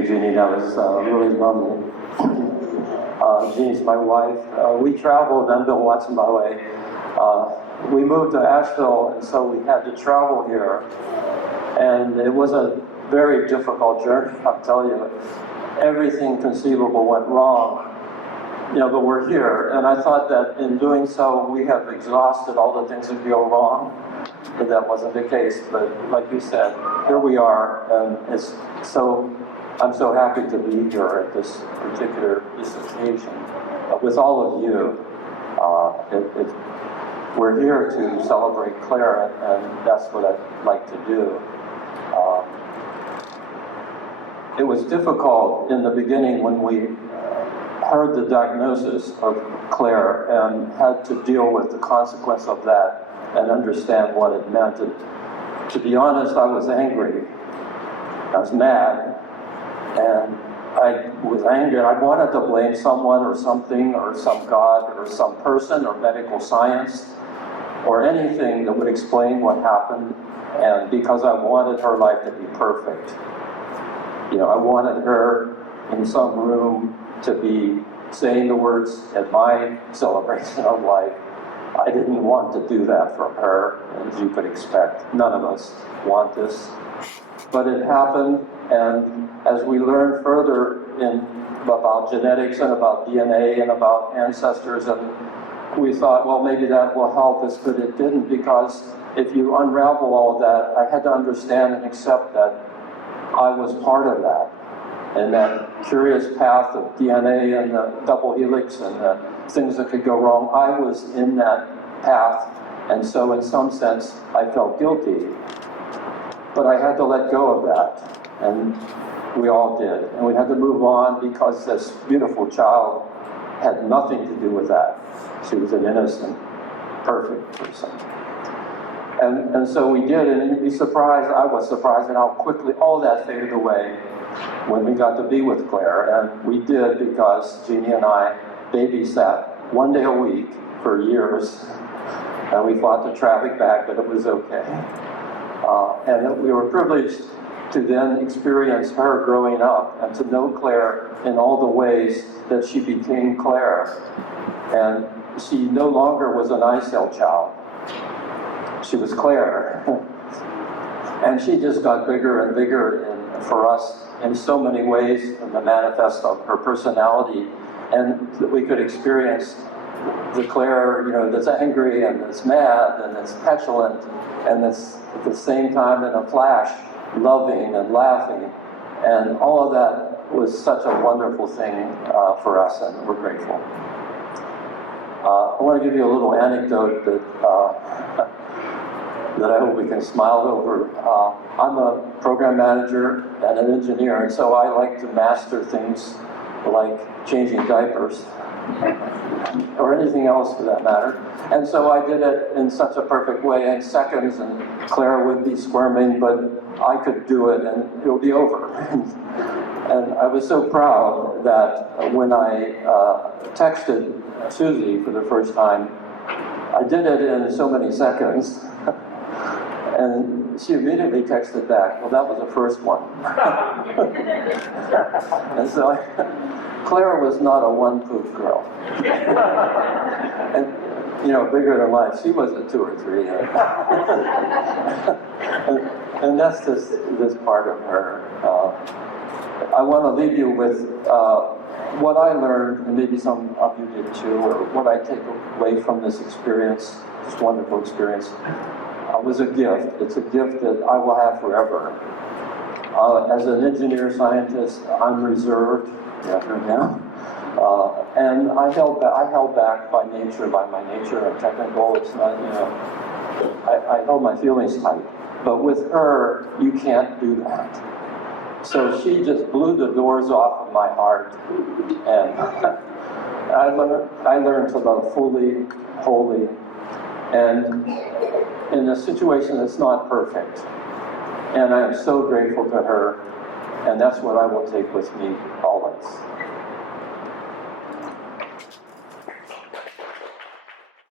you, Jeannie. That was really lovely. Jeannie's my wife. We traveled, I'm Bill Watson, by the way. We moved to Asheville, and so we had to travel here. And it was a very difficult journey, I'll tell you. Everything conceivable went wrong, but we're here. And I thought that in doing so, we have exhausted all the things that go wrong. But that wasn't the case. But like you said, here we are, and I'm so happy to be here at this occasion with all of you. We're here to celebrate Claire, and that's what I'd like to do. It was difficult in the beginning when we heard the diagnosis of Claire and had to deal with the consequence of that and understand what it meant. And to be honest, I was angry. I was mad. And I was angry. I wanted to blame someone or something or some God or some person or medical science or anything that would explain what happened. And because I wanted her life to be perfect. I wanted her in some room to be saying the words at my celebration of life. I didn't want to do that for her, as you could expect. None of us want this. But it happened, and as we learned further about genetics and about DNA and about ancestors, and we thought, well, maybe that will help us, but it didn't, because if you unravel all of that, I had to understand and accept that I was part of that. And that curious path of DNA and the double helix and the things that could go wrong, I was in that path, and so in some sense, I felt guilty. But I had to let go of that, and we all did. And we had to move on because this beautiful child had nothing to do with that. She was an innocent, perfect person. And so we did, and you'd be surprised, I was surprised at how quickly all that faded away when we got to be with Claire. And we did because Jeannie and I babysat one day a week for years. And we fought the traffic back, but it was okay. And we were privileged to then experience her growing up and to know Claire in all the ways that she became Claire. And she no longer was an I-cell child. She was Claire. And she just got bigger and bigger for us in so many ways in the manifest of her personality. And that we could experience the Claire, that's angry and that's mad and that's petulant and that's at the same time in a flash loving and laughing. And all of that was such a wonderful thing for us, and we're grateful. I want to give you a little anecdote that I hope we can smile over. I'm a program manager and an engineer, and so I like to master things like changing diapers or anything else for that matter. And so I did it in such a perfect way in seconds, and Claire would be squirming, but I could do it and it would be over. And I was so proud that when I texted Susie for the first time, I did it in so many seconds. And she immediately texted back, well, that was the first one. And so Claire was not a one-poop girl. And, bigger than life. She was a 2 or 3. And that's this part of her. I want to leave you with what I learned, and maybe some of you did too, or what I take away from this experience, this wonderful experience. Was a gift. It's a gift that I will have forever. As an engineer scientist, I'm reserved, and I held back by my nature and technical. It's not, I held my feelings tight. But with her, you can't do that. So she just blew the doors off of my heart, and I learned to love fully, wholly, and in a situation that's not perfect. And I am so grateful to her, and that's what I will take with me always.